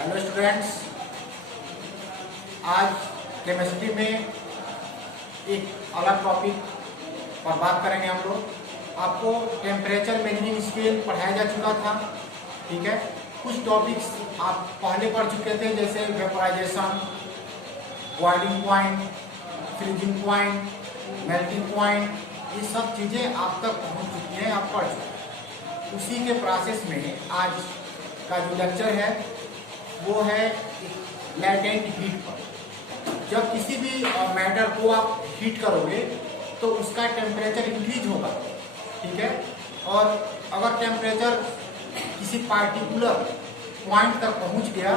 Hello students, आज chemistry में एक अलग टॉपिक पर बात करेंगे हम लोग। आपको टेम्परेचर मेजरिंग स्केल पढ़ाया जा चुका था, ठीक है। कुछ टॉपिक्स आप पहले पढ़ चुके थे, जैसे vaporisation, boiling point, freezing point, melting point, ये सब चीज़ें आप तक पहुंच चुकी हैं, आप पढ़ चुके हैं। उसी के प्रोसेस में आज का जो लेक्चर है वो है लैटेंट हीट पर। जब किसी भी मैटर को आप हीट करोगे तो उसका टेम्परेचर इंक्रीज होगा, ठीक है। और अगर टेम्परेचर किसी पार्टिकुलर पॉइंट तक पहुंच गया,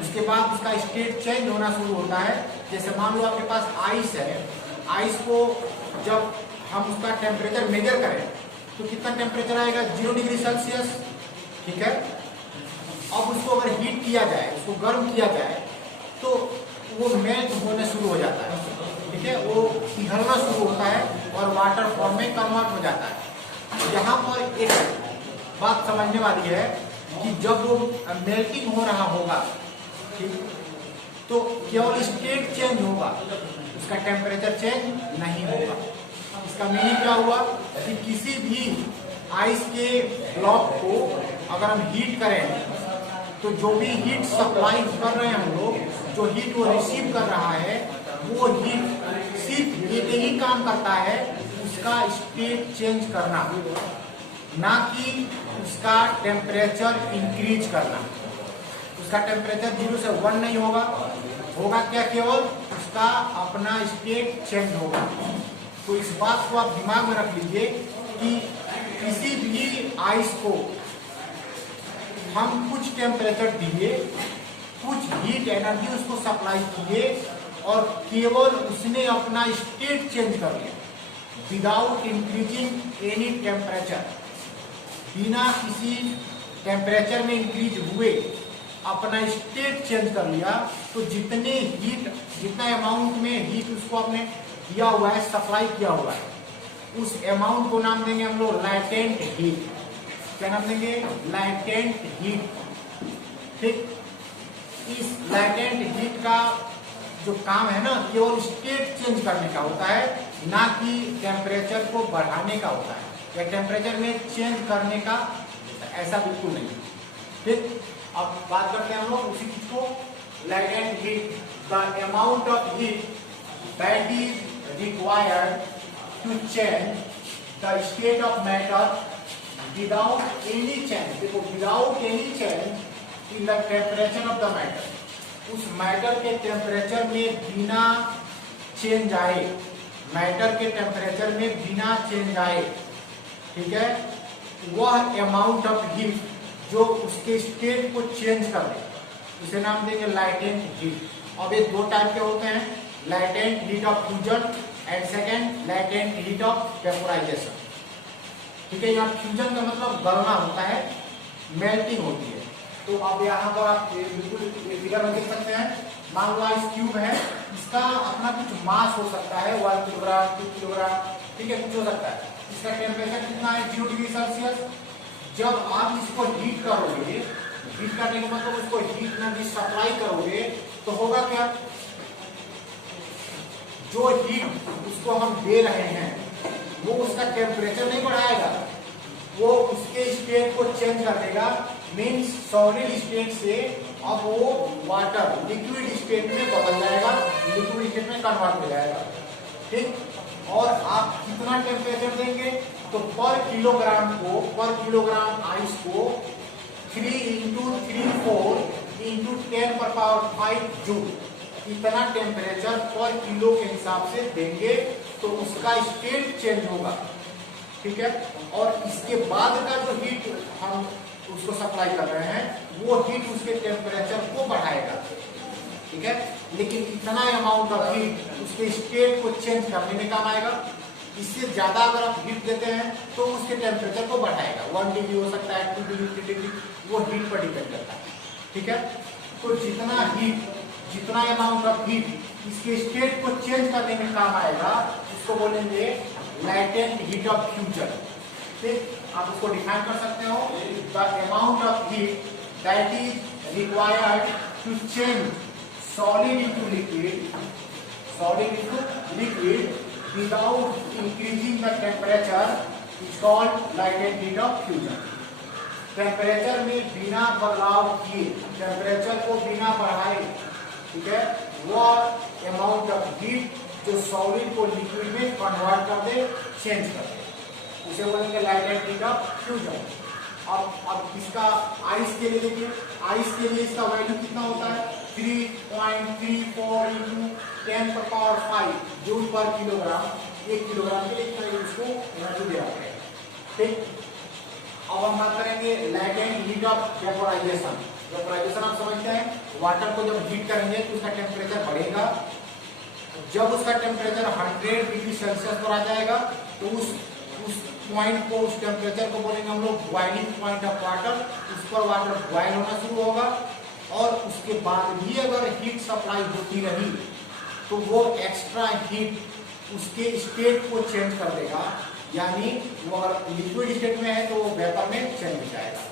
उसके बाद उसका स्टेट चेंज होना शुरू होता है। जैसे मान लो आपके पास आइस है, आइस को जब हम उसका टेम्परेचर मेजर करें तो कितना टेम्परेचर आएगा? 0 डिग्री सेल्सियस, ठीक है। अब उसको अगर हीट किया जाए, उसको गर्म किया जाए तो वो मेल्ट होने शुरू हो जाता है, ठीक है। वो पिघलना शुरू होता है और वाटर फॉर्म में कन्वर्ट हो जाता है। यहाँ पर एक बात समझने वाली है कि जब वो मेल्टिंग हो रहा होगा, ठीक, तो केवल स्टेट चेंज होगा, उसका टेम्परेचर चेंज नहीं होगा। इसका मीनिंग क्या हुआ कि किसी भी आइस के ब्लॉक को अगर हम हीट करें तो जो भी हीट सप्लाई कर रहे हैं हम लोग, जो हीट वो रिसीव कर रहा है, वो हीट सिर्फ एक ही काम करता है, उसका स्टेट चेंज करना, ना कि उसका टेम्परेचर इंक्रीज करना। उसका टेम्परेचर 0 से 1 नहीं होगा, होगा क्या? केवल उसका अपना स्टेट चेंज होगा। तो इस बात को आप दिमाग में रख लीजिए कि किसी भी आइस को हम कुछ टेम्परेचर दिए, कुछ हीट एनर्जी उसको सप्लाई किए और केवल उसने अपना स्टेट चेंज कर लिया विदाउट इंक्रीजिंग एनी टेम्परेचर। बिना किसी टेम्परेचर में इंक्रीज हुए अपना स्टेट चेंज कर लिया, तो जितने हीट, जितना अमाउंट में हीट उसको आपने दिया हुआ है, सप्लाई किया हुआ है, उस अमाउंट को नाम देंगे हम लोग लैटेंट हीट। क्या नाम देंगे? लैटेंट हीट, ठीक। इस लैटेंट हीट का जो काम है ना, केवल स्टेट चेंज करने का होता है, ना कि टेम्परेचर को बढ़ाने का होता है या टेम्परेचर में चेंज करने का, ऐसा बिल्कुल नहीं, ठीक। अब बात करते हैं हम लोग उसी चीज को, latent heat, the amount of heat that is required to change the state of matter without any change. देखो, without any change in the temperature of the matter. उस मैटर के टेम्परेचर में बिना चेंज आए, मैटर के temperature में बिना change आए, ठीक है, वह अमाउंट ऑफ हीट जो उसके स्टेट को चेंज कर दे, उसे नाम देंगे लैटेंट हीट। अब ये दो टाइप के होते हैं, latent heat of fusion and second latent heat of vaporisation, ठीक है। यहाँ फ्यूजन का मतलब गलना होता है, मेल्टिंग होती है। तो अब यहाँ पर आप बिल्कुल फिगर में देख सकते हैं, मान लो इस क्यूब है, इसका अपना कुछ मास हो सकता है, 1 किलोग्राम, 2 किलोग्राम, ठीक है, कुछ हो सकता है। इसका टेम्परेचर कितना है? 0 डिग्री सेल्सियस। जब आप इसको हीट करोगे, हीट करने का मतलब उसको हीट एनर्जी सप्लाई करोगे, तो होगा क्या? जो हीट उसको हम दे रहे हैं वो उसका टेम्परेचर नहीं बढ़ाएगा, वो उसके स्टेट को चेंज कर देगा। मीन्स सॉलिड स्टेट से अब वो वाटर लिक्विड स्टेट में बदल जाएगा, लिक्विड स्टेट में कन्वर्ट हो जाएगा, ठीक। और आप कितना टेम्परेचर देंगे? तो पर किलोग्राम को, पर किलोग्राम आइस को 3 × 3 × 10⁵ जूल, इतना टेम्परेचर पर किलो के हिसाब से देंगे तो उसका स्टेट चेंज होगा, ठीक है। और इसके बाद का जो हीट हम उसको सप्लाई कर रहे हैं, वो हीट उसके टेम्परेचर को बढ़ाएगा, ठीक है। लेकिन इतना अमाउंट ऑफ हीट उसके स्टेट को चेंज करने में काम आएगा। इससे ज्यादा अगर आप हीट देते हैं तो उसके टेम्परेचर को बढ़ाएगा, 1 डिग्री हो सकता है, 2 डिग्री, 3 डिग्री, वो हीट पर डिपेंड करता है, ठीक है। तो जितना हीट, जितना अमाउंट ऑफ हीट इसके स्टेट को चेंज करने में काम आएगा, उसको बोलेंगे लैटेंट हीट ऑफ फ्यूजन, ठीक। आप उसको डिफाइन कर सकते हो, the amount of heat that is required to change solid into liquid without increasing the temperature is called latent heat of fusion. Temperature में बिना बदलाव किए, टेम्परेचर को बिना बढ़ाए, ठीक है, वो अमाउंट ऑफ हीट जो सॉलिड को लिक्विड में कन्वर्ट कर दे, चेंज कर दे, उसे बोलेंगे लाइटेंट हीट ऑफ फ्यूजन। अब इसका आइस के लिए देखिए, आइस के लिए इसका वैल्यू कितना होता है 3.34 into 10⁵ जूल पर किलोग्राम। 1 किलोग्राम के लिए इतना इसको एनर्जी दे रहा है, ठीक। अब हम बात करेंगे latent heat of vaporisation. Vaporisation आप समझते हैं, वाटर को जब हीट करेंगे तो उसका टेम्परेचर बढ़ेगा। जब उसका टेम्परेचर 100 डिग्री सेल्सियस पर आ जाएगा तो उस पॉइंट को, उस टेम्परेचर को बोलेंगे हम लोग बॉइलिंग पॉइंट ऑफ वाटर। उस पर वाटर बॉयल होना शुरू होगा और उसके बाद भी अगर हीट सप्लाई होती रही तो वो एक्स्ट्रा हीट उसके स्टेट को चेंज कर देगा, यानी वो अगर लिक्विड स्टेट में है तो वो वेपर में चेंज हो जाएगा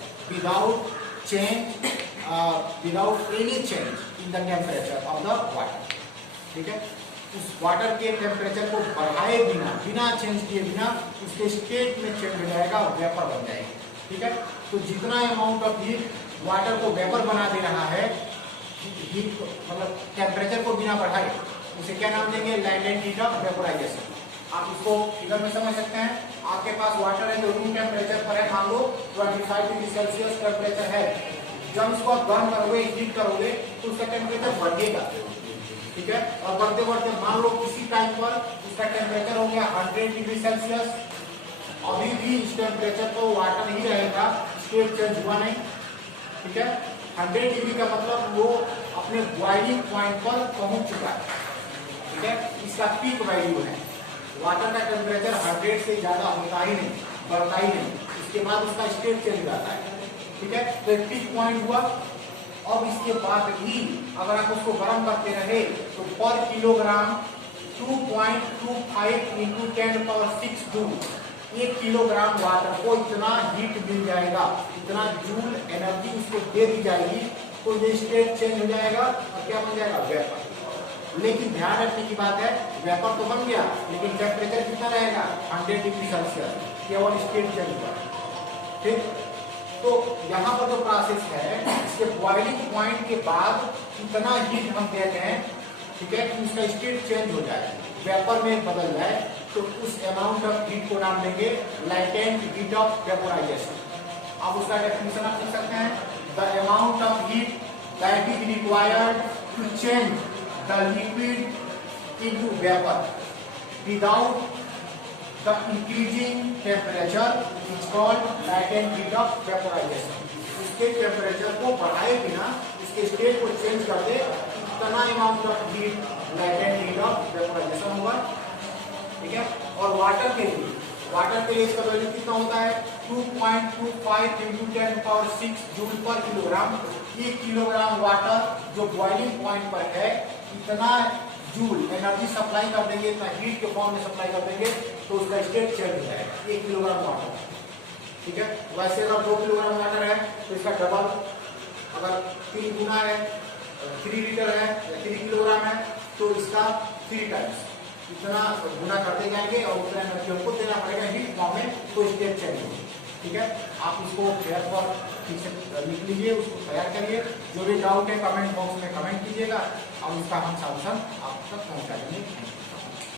without any change in the temperature of the water, ठीक है। उस वाटर के टेम्परेचर को बढ़ाए बिना चेंज किए बिना उसके स्टेट में चेंज हो जाएगा, वेपर बन जाएगी, ठीक है। तो जितना अमाउंट ऑफ हीट वाटर को वेपर बना दे रहा है, हीट मतलब टेम्परेचर को बिना बढ़ाए, उसे क्या नाम देंगे, लाइटेंट हीट ऑफ वेपोराइजेशन। आप इसको फिगर में समझ सकते हैं। आपके पास वाटर है जो रूम टेम्परेचर पर है, मान लो 25 डिग्री सेल्सियस टेम्परेचर है। जब इसको आप गर्म करोगे, हीट करोगे तो उसका टेम्परेचर बढ़ेगा, ठीक है। और बढ़ते बढ़ते मान लो किसी टाइम पर उसका टेम्परेचर हो गया 100 डिग्री सेल्सियस, अभी भी इस टेम्परेचर पर वाटर ही रहेगा, स्टेट चेंज हुआ नहीं, ठीक है। 100 डिग्री का मतलब वो अपने बॉइलिंग पॉइंट पर पहुंच चुका है, ठीक है। इसका पीक वैल्यू है। वाटर का टेम्परेचर 100 से ज्यादा होता ही नहीं, बढ़ता ही नहीं, इसके बाद उसका स्टेट चेंज हो जाता है, ठीक है। तो एक पीक पॉइंट हुआ। अब इसके बाद भी अगर आप उसको गर्म करते रहे तो पर kilogram 2.25 into 10⁶ joule, 1 kilogram water को इतना हीट मिल जाएगा, इतना जूल एनर्जी उसको दे दी जाएगी, तो ये स्टेट चेंज हो जाएगा और क्या बन जाएगा, वेपर। लेकिन ध्यान रखने की बात है, वेपर तो बन गया लेकिन टेम्परेचर कितना रहेगा 100 डिग्री सेल्सियस, केवल स्टेट चेंज हुआ, ठीक। तो यहाँ पर जो प्रोसेस है, इसके बॉइलिंग पॉइंट के बाद इतना हीट हम देते हैं, ठीक है, कि उसका स्टेट चेंज हो जाए, वेपर में बदल जाए, तो उस अमाउंट ऑफ हीट को नाम देंगे लाइटेंट हीट ऑफ वेपोराइजेशन। अब उसका डेफिनेशन आप लिख सकते हैं, the amount of heat that is required to change the liquid into vapour without the increasing temperature is called latent heat of vaporization। इसके टेम्परेचर को बढ़ाए बिना इसके स्टेट को चेंज कर दे, इतना amount of heat latent heat of vaporization होगा, ठीक है। और वाटर के लिए इसका वैल्यू कितना होता है 2.25 into 10⁶ जूल पर किलोग्राम। 1 किलोग्राम वाटर जो बॉइलिंग पॉइंट पर है, इतना जूल एनर्जी सप्लाई कर देंगे, इतना हीट के फॉर्म में सप्लाई कर देंगे, तो उसका स्टेट चेंज हो जाएगा 1 किलोग्राम वाटर, ठीक है। वैसे अगर 2 किलोग्राम वाटर है तो इसका डबल, अगर 3 गुना है, 3 लीटर है या 3 किलोग्राम है तो इसका 3 टाइम्स, इतना गुना करते जाएंगे और उतना एनर्जी हमको देना पड़ेगा हीट फॉर्म में, तो स्टेट चेंज होगी, ठीक है। आप इसको फेयर पर ठीक से लिख लीजिए, उसको तैयार करिए। जो भी डाउट है कमेंट बॉक्स में कमेंट कीजिएगा और उसका हम सॉल्यूशन आप तक पहुँचा देंगे।